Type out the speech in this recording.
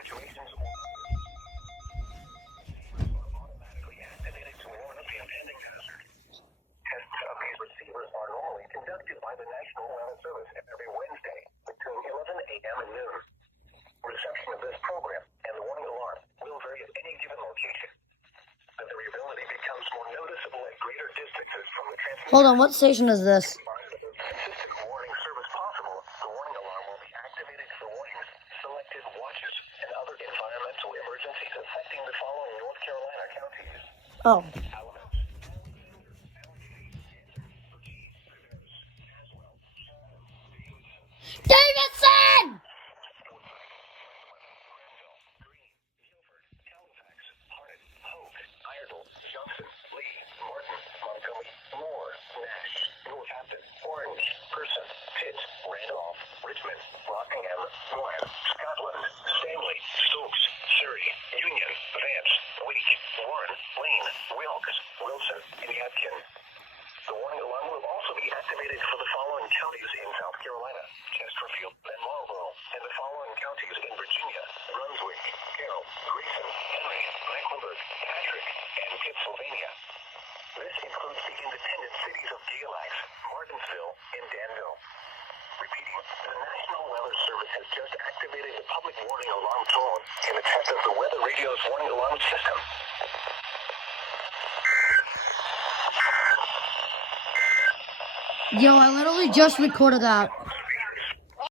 situations automatically activated to warn of the impending hazard. Tests of these receivers are normally conducted by the National Weather Service every Wednesday between 11 a.m. and noon. Reception of this program and the warning alarm will vary at any given location. The variability becomes more noticeable at greater distances from the transmitter. Hold on, what station is this? Consistent warning service possible, the warning alarm will be activated for warnings, selected watches, and other environmental emergencies affecting the following North Carolina counties. Oh. Davidson! Johnson, Lee, Martin, Montgomery, Moore, Nash, Northampton, Orange, Person, Pitt, Randolph, Richmond, Rockingham, Warren, Scotland, Stanley, Stokes, Surrey, Union, Vance, Wake, Warren, Lane, Wilkes, Wilson, and Yadkin. The warning alarm will also be activated for the following counties in South Carolina: Chesterfield and Marlborough, and the following counties in Virginia: Brunswick, Carroll, Grayson, Henry, Mecklenburg, Patrick, and Pennsylvania. This includes the independent cities of Galax, Martinsville, and Danville. Repeating, the National Weather Service has just activated the public warning alarm tone in the test of the Weather Radio's warning alarm system. Yo, I literally just recorded that.